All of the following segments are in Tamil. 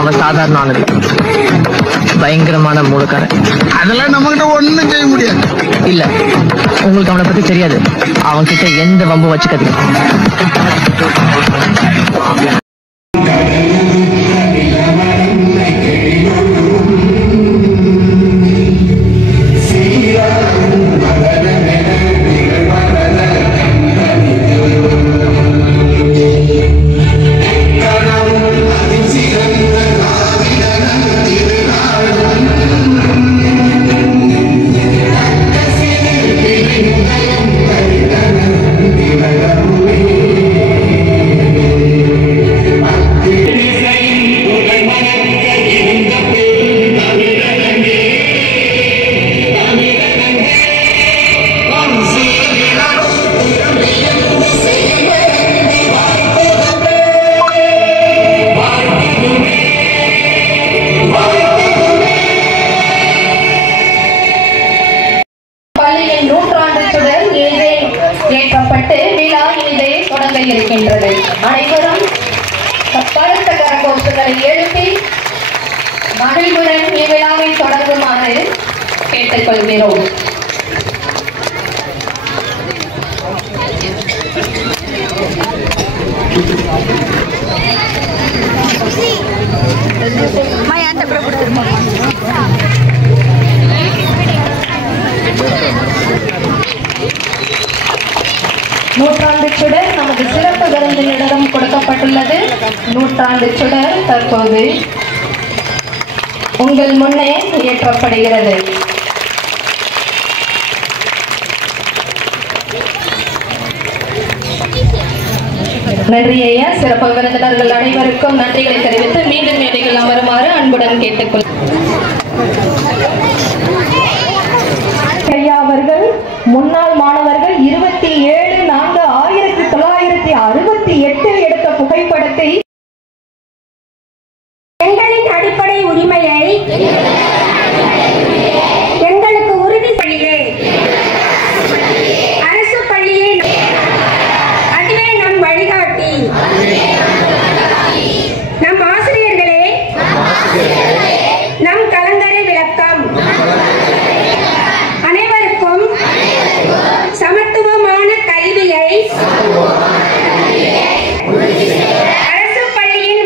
அவன் சாதாரண ஆளு, பயங்கரமான மூலக்காரன். அதெல்லாம் நம்ம கிட்ட ஒண்ணும் செய்ய முடியாது. இல்ல, உங்களுக்கு அவனை பத்தி தெரியாது. அவன் கிட்ட எந்த வம்பு வச்சுக்காதீங்க. அனைவரும் பலத்த கரகோஷங்களை எழுப்பி மகிழ்வுடன் இவ்விழாவை தொடங்குமாறு கேட்டுக்கொள்கிறோம். நூற்றாண்டு சுடர் நமது சிறப்பு விருந்தினரிடம் கொடுக்கப்பட்டுள்ளது. நூற்றாண்டு சுடர் தற்போது உங்கள் முன்னே ஏற்றப்படுகிறது. நன்றி ஐயா. சிறப்பு விருந்தினர்கள் அனைவருக்கும் நன்றிகளை தெரிவித்து மீண்டும் மேடைகள் அமருமாறு அன்புடன் கேட்டுக்கொள். ஐயா அவர்கள் முன்னாள் மாணவர்கள் 27/4/1968 எடுத்த புகைப்படத்தை எங்களின் அடிப்படை உரிமையை எங்களுக்கு உறுதி செய்ய அரசு பள்ளியை அதுவே நம் வழிகாட்டி. நம் ஆசிரியர்களே நம் கலங்கரை விளக்கம். அனைவருக்கும் சமத்துவமான கல்வியை அரசு பள்ளியின்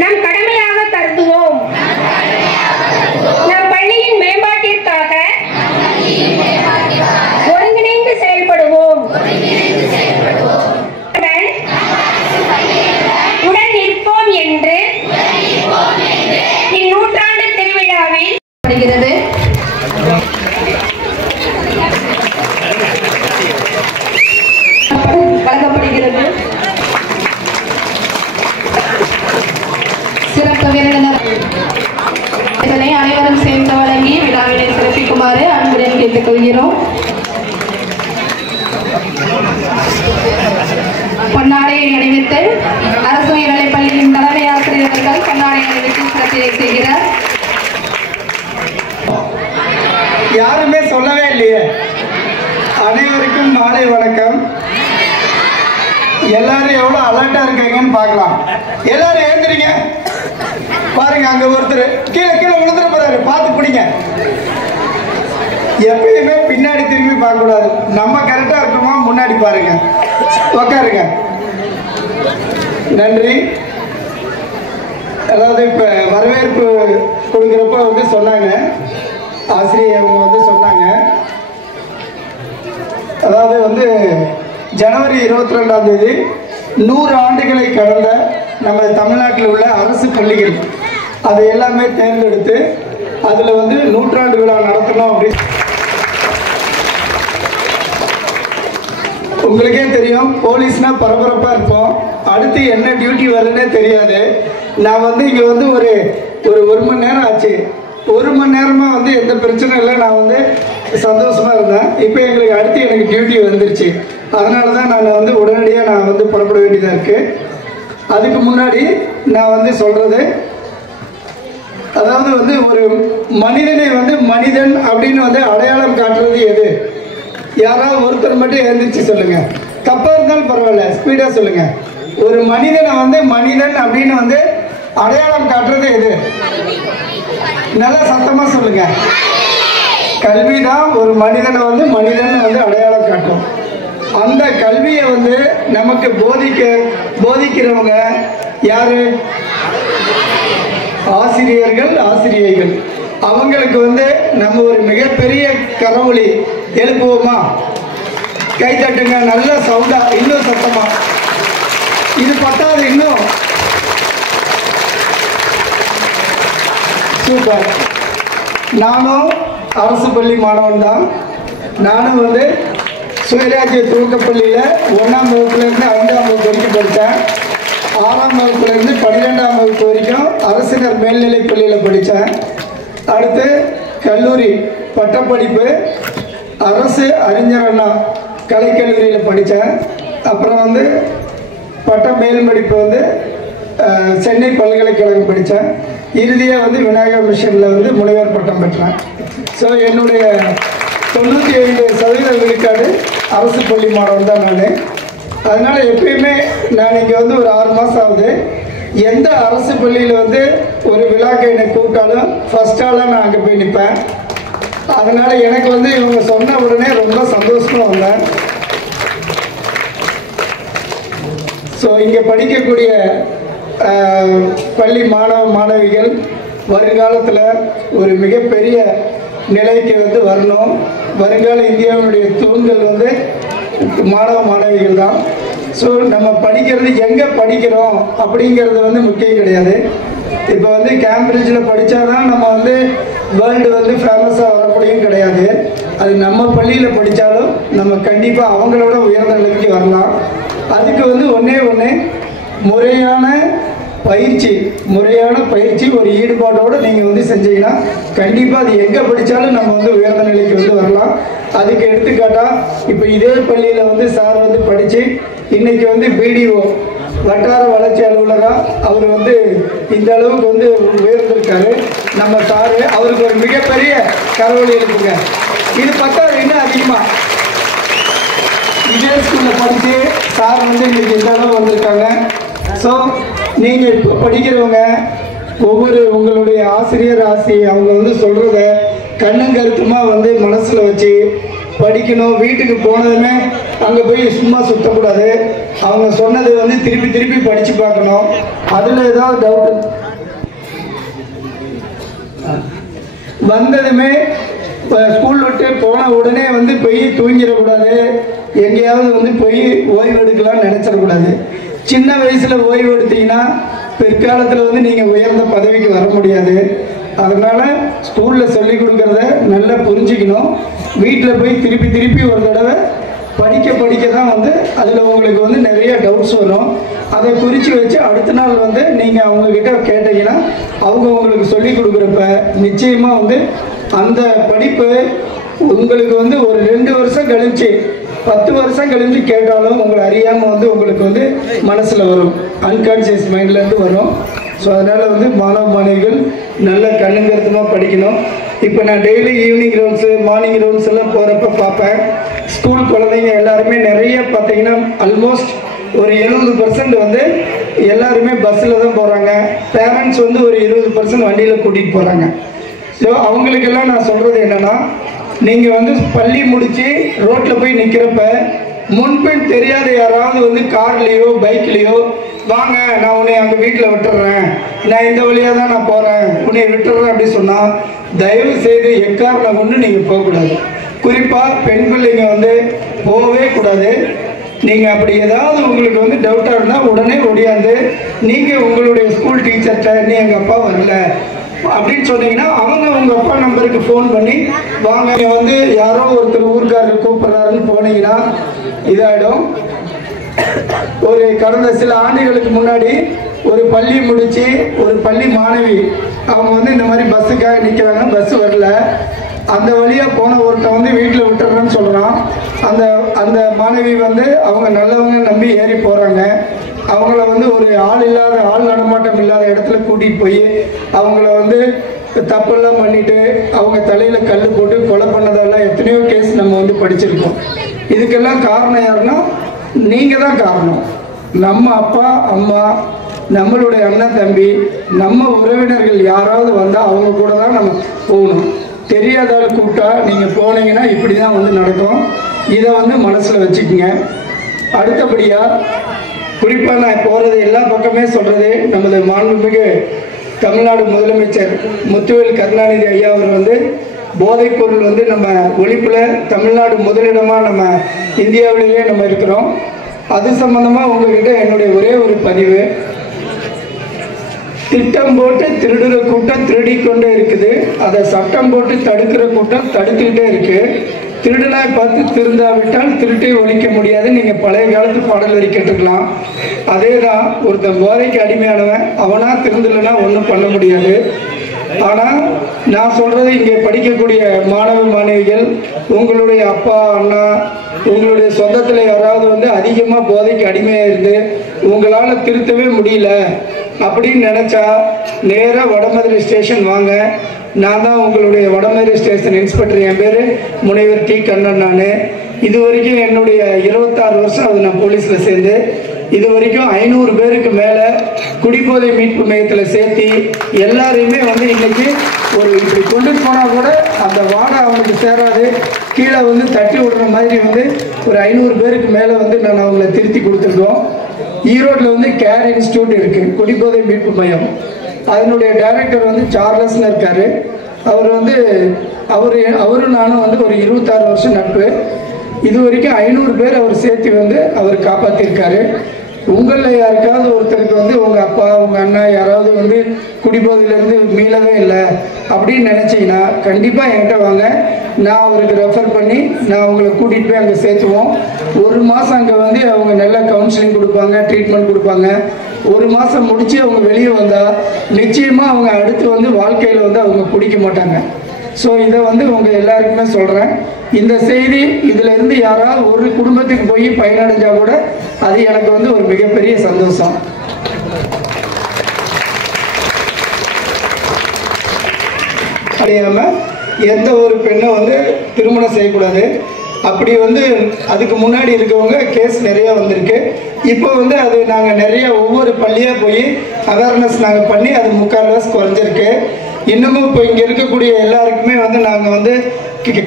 நம் கடமையாக கருதுவோம். நம் பள்ளியின் மேம்பாட்டிற்காக ஒருங்கிணைந்து செயல்படுவோம். உடன் இருப்போம் என்று இந்நூற்றாண்டு திருவிழாவில் வழங்கப்படுகிறது. சிறப்பு விருந்தினர் இதனை அனைவரும் சேர்ந்து வழங்கி விழாவினை சிறப்பிக்குமாறு அன்புடன் கேட்டுக்கொள்கிறோம். பொன்னாடையை அணிவித்து அரசு உயர்நிலைப் பள்ளியின் தலைமை ஆசிரியர்கள் பொன்னாடை அணிவித்து சிறப்பினை செய்கிறார். யாருமே சொல்லவே இல்லையே. அனைவருக்கும் மாலை வணக்கம். எல்லாரும் எவ்வளவு அலர்ட்டா இருக்காங்கன்னு பார்க்கலாம். எல்லாரும் எழுந்திரிங்க. பாருங்க, அங்க ஒருத்தர் கீழே கீழே விழுந்துட போறாரு, பார்த்து பிடிங்க. எப்பயுமே பின்னாடி திரும்பி பார்க்க கூடாது. நம்ம கரெக்டா இருக்கோமா முன்னாடி பாருங்க. உட்காருங்க. நன்றி. அதாவது இப்ப வரவேற்பு கொடுக்குறப்ப வந்து சொன்னாங்க, ஆசிரியர் அவங்க வந்து சொன்னாங்க, அதாவது வந்து ஜனவரி 22ஆம் தேதி 100 ஆண்டுகளை கடந்த நம்ம தமிழ்நாட்டில் உள்ள அரசு பள்ளிகள் அதை எல்லாமே தேர்ந்தெடுத்து அதில் வந்து நூற்றாண்டு விழா நடத்தணும் அப்படின்னு. உங்களுக்கே தெரியும், போலீஸ்னா பரபரப்பாக இருப்போம். அடுத்து என்ன டியூட்டி வருதுன்னே தெரியாது. நான் வந்து இங்கே வந்து ஒரு மணி நேரம் ஆச்சு. 1 மணி நேரமாக வந்து எந்த பிரச்சனையும் இல்லை. நான் வந்து சந்தோஷமாக இருந்தேன். இப்போ எங்களுக்கு அடுத்து எனக்கு டியூட்டி வந்துருச்சு. அதனால தான் நான் வந்து உடனடியாக நான் வந்து புறப்பட வேண்டியதாக இருக்குது. அதுக்கு முன்னாடி நான் வந்து சொல்கிறது, அதாவது வந்து ஒரு மனிதனை வந்து மனிதன் அப்படின்னு வந்து அடையாளம் காட்டுறது எது? யாராவது ஒருத்தர் மட்டும் எழுந்திரிச்சு சொல்லுங்க. தப்பாக இருந்தாலும் பரவாயில்ல, ஸ்பீடாக சொல்லுங்க. ஒரு மனிதனை வந்து மனிதன் அப்படின்னு வந்து அடையாளம் காட்டுறது எது? நல்லா சத்தமாக சொல்லுங்க. கல்வி தான் ஒரு மனிதனை வந்து மனிதன் வந்து அடையாளம் காட்டும். அந்த கல்வியை வந்து நமக்கு போதிக்கிறவங்க யாரு? ஆசிரியர்கள், ஆசிரியைகள். அவங்களுக்கு வந்து நம்ம ஒரு மிகப்பெரிய கரவொலி எழுப்புவோமா? கை தட்டுங்க, நல்ல சவுண்டா, இன்னும் சத்தமா. இது பத்தாது, இன்னும் சூப்பர். நானும் அரசு பள்ளி மாணவன் தான். நானும் வந்து சுயராஜ்ய துவக்கப்பள்ளியில் 1ஆம் வகுப்புலேருந்து 5ஆம் வகுப்பு வரைக்கும் படித்தேன். 6ஆம் வகுப்புலேருந்து 12ஆம் வகுப்பு வரைக்கும் அரசினர் மேல்நிலைப் பள்ளியில் படித்தேன். அடுத்து கல்லூரி பட்டப்படிப்பு அரசு அறிஞர் அண்ணா கலைக்கல்லூரியில் படித்தேன். அப்புறம் வந்து பட்ட மேல்படிப்பு வந்து சென்னை பல்கலைக்கழகம் படித்தேன். இறுதியாக வந்து விநாயகர் மிஷனில் வந்து முனைவர் பட்டம் பெற்றேன். ஸோ என்னுடைய 95% விழுக்காடு அரசு பள்ளி மாணவன் தான் நான். அதனால் எப்பயுமே நான் இங்கே வந்து ஒரு 6 மாதம் ஆகுது. எந்த அரசு பள்ளியில் வந்து ஒரு விழாக்கு என்னை கூப்பிட்டாலும் ஃபஸ்ட் ஆளாக நான் அங்கே போய் நிற்பேன். அதனால் எனக்கு வந்து இவங்க சொன்ன உடனே ரொம்ப சந்தோஷமாக வந்தேன். ஸோ இங்கே படிக்கக்கூடிய பள்ளி மாணவ மாணவிகள் வருங்காலத்தில் ஒரு மிகப்பெரிய நிலைக்கு வந்து வரணும். வருங்கால இந்தியாவினுடைய தூண்கள் வந்து மாணவ மாணவிகள் தான். ஸோ நம்ம படிக்கிறது எங்கே படிக்கிறோம் அப்படிங்கிறது வந்து முக்கியம் கிடையாது. இப்போ வந்து கேம்பிரிட்ஜில் படித்தா தான் நம்ம வந்து வேர்ல்டு வந்து ஃபேமஸாக வர முடியும் கிடையாது. அது நம்ம பள்ளியில் படித்தாலும் நம்ம கண்டிப்பாக அவங்களோட உயர்ந்த நிலைக்கு வரலாம். அதுக்கு வந்து ஒன்று முறையான பயிற்சி ஒரு ஈடுபாட்டோடு நீங்கள் வந்து செஞ்சீங்கன்னா கண்டிப்பாக அது எங்கே படித்தாலும் நம்ம வந்து உயர்ந்த நிலைக்கு வந்து வரலாம். அதுக்கு எடுத்துக்காட்டால் இப்போ இதே பள்ளியில் வந்து சார் வந்து படித்து இன்றைக்கி வந்து பிடிஓ வட்டார வளர்ச்சி அலுவலகம் அவர் வந்து இந்த அளவுக்கு வந்து உயர்ந்திருக்காரு. நம்ம சாரு அவருக்கு ஒரு மிகப்பெரிய கரவொலி எழுப்புங்க. இது பார்த்தா இன்னும் அதிகமாக இதே ஸ்கூலில் படித்து சார் வந்து இன்றைக்கி இந்த அளவு வந்திருக்காங்க. ஸோ நீங்கள் இப்போ படிக்கிறவங்க உங்களுடைய ஆசிரியர் அவங்க வந்து சொல்கிறத கண்ணும் கருத்துமாக வந்து மனசில் வச்சு படிக்கணும். வீட்டுக்கு போனதுமே அங்கே போய் சும்மா சுற்றக்கூடாது. அவங்க சொன்னது வந்து திருப்பி படித்து பார்க்கணும். அதில் ஏதாவது டவுட் வந்ததுமே ஸ்கூல் விட்டு போன உடனே வந்து போய் தூங்கிடக்கூடாது. எங்கேயாவது வந்து போய் ஓய்வு எடுக்கலாம்னு நினச்சிடக்கூடாது. சின்ன வயசில் ஓய்வு எடுத்தீங்கன்னா பிற்காலத்தில் வந்து நீங்கள் உயர்ந்த பதவிக்கு வர முடியாது. அதனால் ஸ்கூலில் சொல்லிக் கொடுக்குறத நல்லா புரிஞ்சுக்கணும். வீட்டில் போய் திருப்பி ஒரு தடவை படிக்க தான் வந்து அதில் உங்களுக்கு வந்து நிறைய டவுட்ஸ் வரும். அதை குறித்து வச்சு அடுத்த நாள் வந்து நீங்கள் அவங்கக்கிட்ட கேட்டீங்கன்னா அவங்க உங்களுக்கு சொல்லிக் கொடுக்குறப்ப நிச்சயமாக வந்து அந்த படிப்பு உங்களுக்கு வந்து ஒரு 2 வருஷம் கழிச்சு 10 வருஷம் கழிஞ்சு கேட்டாலும் உங்களை அறியாமல் வந்து உங்களுக்கு வந்து மனசில் வரும், அன்கான்சியஸ் மைண்ட்லேருந்து வரும். ஸோ அதனால் வந்து மாணவ மாணவிகள் நல்ல கண்ணுங்கருத்தமாக படிக்கணும். இப்போ நான் daily evening rounds morning rounds எல்லாம் போகிறப்ப பார்ப்பேன். ஸ்கூல் குழந்தைங்க எல்லாருமே நிறைய பார்த்தீங்கன்னா ஆல்மோஸ்ட் ஒரு 70% வந்து எல்லாருமே பஸ்ஸில் தான் போகிறாங்க. பேரண்ட்ஸ் வந்து ஒரு 20% வண்டியில் கூட்டிகிட்டு போகிறாங்க. ஸோ அவங்களுக்கெல்லாம் நான் சொல்கிறது என்னென்னா, நீங்கள் வந்து பள்ளி முடித்து ரோட்டில் போய் நிற்கிறப்ப முன்பின் தெரியாத யாராவது வந்து கார்லேயோ பைக்லேயோ வாங்க நான் உன்னை அங்கே வீட்டில் விட்டுறேன், நான் இந்த வழியாக தான் நான் போகிறேன், உன்னை விட்டுறேன் அப்படி சொன்னால் தயவு செய்து எக்காரணம் கொண்டு நீங்கள் போகக்கூடாது. குறிப்பாக பெண் பிள்ளைங்க வந்து போகவே கூடாது. நீங்கள் அப்படி ஏதாவது உங்களுக்கு வந்து டவுட்டாக இருந்தால் உடனே ஒடியாந்து நீங்கள் உங்களுடைய ஸ்கூல் டீச்சர்கிட்ட நீ எங்கள் அப்பா வரல அப்படின்னு சொன்னீங்கன்னா அவங்க உங்கள் அப்பா நம்பருக்கு ஃபோன் பண்ணி வாங்க, நீங்கள் வந்து யாரோ ஒருத்தர் ஊருக்காரர் கூப்பிட்றாருன்னு போனீங்கன்னா இதாகிடும். ஒரு கடந்த சில ஆண்டுகளுக்கு முன்னாடி ஒரு பள்ளி முடித்து ஒரு பள்ளி மாணவி அவங்க வந்து இந்த மாதிரி பஸ்ஸுக்காக நிற்கிறாங்க, பஸ் வரல. அந்த வழியாக போன ஒருத்தன் வந்து வீட்டில் விட்டுறேன்னு சொல்கிறான். அந்த மாணவி வந்து அவங்க நல்லவங்க நம்பி ஏறி போகிறாங்க. அவங்கள வந்து ஒரு ஆள் நடமாட்டம் இல்லாத இடத்துல கூட்டிகிட்டு போய் அவங்கள வந்து தப்பெல்லாம் பண்ணிவிட்டு அவங்க தலையில் கல் போட்டு கொலை பண்ணதெல்லாம் எத்தனையோ கேஸ் நம்ம வந்து படிச்சிருக்கோம். இதுக்கெல்லாம் காரணம் யாருன்னா நீங்கள் தான் காரணம். நம்ம அப்பா அம்மா, நம்மளுடைய அண்ணன் தம்பி, நம்ம உறவினர்கள் யாராவது வந்தால் அவங்க கூட தான் நம்ம போகணும். தெரியாத ஆள் கூப்பிட்டா நீங்கள் போனீங்கன்னா இப்படி தான் வந்து நடக்கும். இதை வந்து மனசில் வச்சுக்கோங்க. அடுத்தபடியாக குறிப்பாக நான் போகிறது எல்லா பக்கமே சொல்கிறது, நமது மாண்புமிகு தமிழ்நாடு முதலமைச்சர் முத்துவேல் கருணாநிதி ஐயா அவர் வந்து போதைப்பொருள் வந்து நம்ம ஒழிப்பில் தமிழ்நாடு முதலிடமாக நம்ம இந்தியாவிலேயே நம்ம இருக்கிறோம். அது சம்பந்தமாக உங்ககிட்ட என்னுடைய ஒரே ஒரு பதிவு. திட்டம் போட்டு திருடுற கூட்டம் திருடிக்கொண்டே இருக்குது, அதை சட்டம் போட்டு தடுக்கிற கூட்டம் தடுத்துக்கிட்டே இருக்கு. திருடனாய் பார்த்து திருந்தாவிட்டால் திருட்டை ஒழிக்க முடியாது. நீங்கள் பழைய காலத்து பாடல் வரி கேட்டுக்கலாம். அதே தான், ஒருத்தன் போதைக்கு அடிமையானவன் அவனா திருந்தலைன்னா ஒன்றும் பண்ண முடியாது. ஆனால் நான் சொல்கிறது, இங்கே படிக்கக்கூடிய மாணவ மாணவிகள், உங்களுடைய அப்பா அண்ணா உங்களுடைய சொந்தத்தில் யாராவது வந்து அதிகமாக போதைக்கு அடிமையாக இருந்து உங்களால் திருத்தவே முடியல அப்படின்னு நினச்சா நேராக வடமதுரை ஸ்டேஷன் வாங்க. நான் தான் உங்களுடைய வடமதுரை ஸ்டேஷன் இன்ஸ்பெக்டர். என் பேர் முனைவர் டி கண்ணன். நான் இது வரைக்கும் என்னுடைய 26 வருஷம் அது நான் போலீஸில் சேர்ந்து இது வரைக்கும் 500 பேருக்கு மேலே குடிபோதை மீட்பு மையத்தில் சேர்த்து எல்லாரையுமே வந்து இன்னைக்கு ஒரு இப்படி கொண்டு போனால் கூட அந்த வாடை அவனுக்கு சேராது, கீழே வந்து தட்டி விடுற மாதிரி வந்து ஒரு 500 பேருக்கு மேலே வந்து நான் அவங்கள திருத்தி கொடுத்துருக்கோம். ஈரோட்டில் வந்து கேர் இன்ஸ்டியூட் இருக்குது, குடிபோதை மீட்பு மையம். அதனுடைய டைரக்டர் வந்து சார்லஸ்ன்னு இருக்கார். அவர் வந்து அவரும் நானும் வந்து ஒரு 26 வருஷம் நட்பு. இது வரைக்கும் 500 பேர் அவர் சேர்த்து வந்து அவர் காப்பாற்றிருக்காரு. உங்களில் யாருக்காவது ஒருத்தருக்கு வந்து உங்கள் அப்பா உங்கள் அண்ணா யாராவது வந்து குடிபோதையிலேருந்து மீளவே இல்லை அப்படின்னு நினச்சிங்கன்னா கண்டிப்பாக என்கிட்ட வாங்க. நான் அவருக்கு ரெஃபர் பண்ணி நான் அவங்கள கூட்டிகிட்டு போய் அங்கே சேர்த்துவோம். 1 மாதம் அங்கே வந்து அவங்க நல்ல கவுன்சிலிங் கொடுப்பாங்க, ட்ரீட்மெண்ட் கொடுப்பாங்க. 1 மாதம் முடித்து அவங்க வெளியே வந்தால் நிச்சயமாக அவங்க அடுத்து வந்து வாழ்க்கையில் வந்து அவங்க குடிக்க மாட்டாங்க. ஸோ இதை வந்து உங்கள் எல்லாருக்குமே சொல்கிறேன். இந்த செய்தி இதிலிருந்து யாராவது ஒரு குடும்பத்துக்கு போய் பயனடைஞ்சால் கூட அது எனக்கு வந்து ஒரு மிகப்பெரிய சந்தோஷம். அடையாமல் எந்த ஒரு பெண்ணை வந்து திருமணம் செய்யக்கூடாது. அப்படி வந்து அதுக்கு முன்னாடி இருக்கவங்க கேஸ் நிறையா வந்திருக்கு. இப்போ வந்து அது நாங்கள் நிறைய ஒவ்வொரு பள்ளியாக போய் அவேர்னஸ் நாங்கள் பண்ணி அது 3/4 குறைஞ்சிருக்கு. இன்னமும் இப்போ இங்கே இருக்கக்கூடிய எல்லாருக்குமே வந்து நாங்கள் வந்து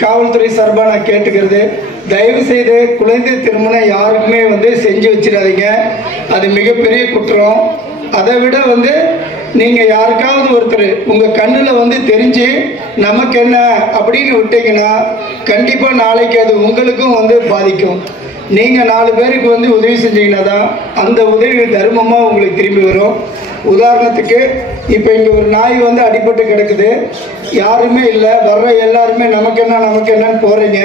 காவல்துறை சார்பாக நான் கேட்டுக்கிறது, தயவு செய்து குழந்தை திருமணம் யாருக்குமே வந்து செஞ்சு வச்சிடாதீங்க. அது மிகப்பெரிய குற்றம். அதை விட வந்து நீங்கள் யாருக்காவது ஒருத்தர் உங்கள் கண்ணில் வந்து தெரிஞ்சு நமக்கு என்ன அப்படின்னு விட்டீங்கன்னா கண்டிப்பாக நாளைக்கு அது உங்களுக்கும் வந்து பாதிக்கும். நீங்கள் 4 பேருக்கு வந்து உதவி செஞ்சீங்கன்னா தான் அந்த உதவி தர்மமாக உங்களுக்கு திரும்பி வரும். உதாரணத்துக்கு இப்போ இங்கே ஒரு நாய் வந்து அடிபட்டு கிடக்குது, யாருமே இல்லை, வர்ற எல்லாருமே நமக்கு என்னன்னு போகிறீங்க.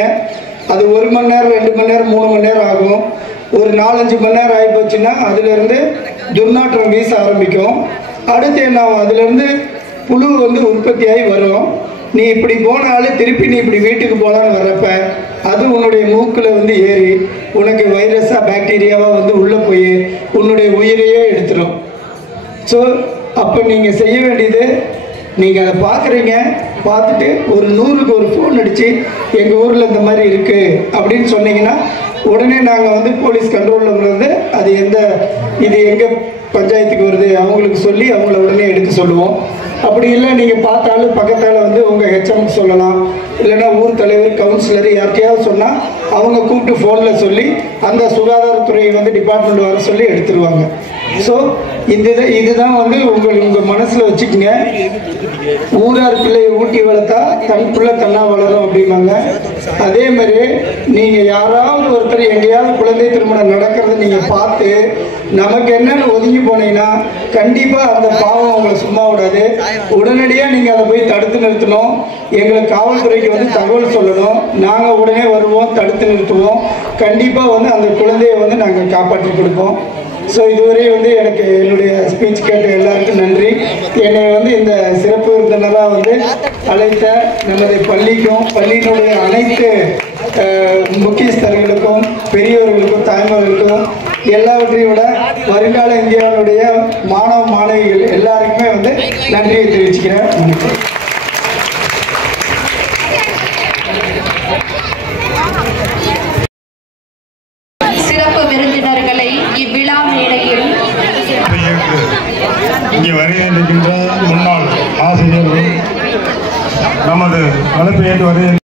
அது 1 மணி நேரம் 2 மணி நேரம் 3 மணி நேரம் ஆகும். ஒரு 4-5 மணி நேரம் ஆகி போச்சுன்னா அதுலேருந்து துர்நாற்றம் வீச ஆரம்பிக்கும். அடுத்து என்ன ஆகும், அதுலேருந்து புழு வந்து உற்பத்தியாகி வரும். நீ இப்படி போனாலும் திருப்பி நீ இப்படி வீட்டுக்கு போகலான்னு வர்றப்ப அது உன்னுடைய மூக்கில் வந்து ஏறி உனக்கு வைரஸாக பாக்டீரியாவாக வந்து உள்ளே போய் உன்னுடைய உயிரையே எடுத்துடும். ஸோ அப்போ நீங்கள் செய்ய வேண்டியது, நீங்கள் அதை பார்க்குறீங்க, பார்த்துட்டு ஒரு 100க்கு ஒரு ஃபோன் அடித்து எங்கள் ஊரில் இந்த மாதிரி இருக்குது அப்படின்னு சொன்னீங்கன்னா உடனே நாங்கள் வந்து போலீஸ் கண்ட்ரோலில் வந்து அது இது எங்கே பஞ்சாயத்துக்கு வருது அவங்களுக்கு சொல்லி அவங்கள உடனே எடுக்க சொல்லுவோம். அப்படி இல்லை நீங்கள் பார்த்தாலும் பக்கத்தால் வந்து உங்கள் ஹெச்எம் சொல்லலாம், இல்லைன்னா ஊர் தலைவர் கவுன்சிலர் யார்கிட்டையாவது சொன்னால் அவங்க கூப்பிட்டு ஃபோனில் சொல்லி அந்த சுகாதாரத்துறையை வந்து டிபார்ட்மெண்ட் வர சொல்லி எடுத்துருவாங்க. ஸோ இதுதான் வந்து உங்கள் மனசில் வச்சுக்கோங்க. ஊரார் பிள்ளையை ஊட்டி வளர்த்தா தன் பிள்ளை தன்னா வளரும் அப்படிம்பாங்க. அதே மாதிரி நீங்கள் யாராவது ஒருத்தர் எங்கேயாவது குழந்தை திருமணம் நடக்கிறத நீங்கள் பார்த்து நமக்கு என்னன்னு ஒதுங்கி போனீங்கன்னா கண்டிப்பாக அந்த பாவம் உங்களை சும்மா விடாது. உடனடியாக நீங்கள் அதை போய் தடுத்து நிறுத்தணும். எங்களுக்கு காவல்துறைக்கு வந்து தகவல் சொல்லணும். நாங்கள் உடனே வருவோம், தடுத்து நிறுத்துவோம். கண்டிப்பாக வந்து அந்த குழந்தையை வந்து நாங்கள் காப்பாற்றி கொடுப்போம். ஸோ இதுவரை வந்து எனக்கு என்னுடைய ஸ்பீச் கேட்ட எல்லாருக்கும் நன்றி. என்னை வந்து இந்த சிறப்பு விருந்தினராக வந்து அழைத்த நமது பள்ளிக்கும் பள்ளியினுடைய அனைத்து முக்கியஸ்தர்களுக்கும் பெரியவர்களுக்கும் தாய்மார்களுக்கும் எல்லாவற்றையும் விட வருங்கால இந்தியாவுடைய மாணவ மாணவிகள் எல்லாருக்குமே வந்து நன்றியை தெரிவிச்சுக்கிறேன். வணக்கம். சிறப்பு விருந்து இங்கே வருகின்ற முன்னாள் ஆசிரியர்கள் நமது அழைப்பு ஏற்று வருகின்ற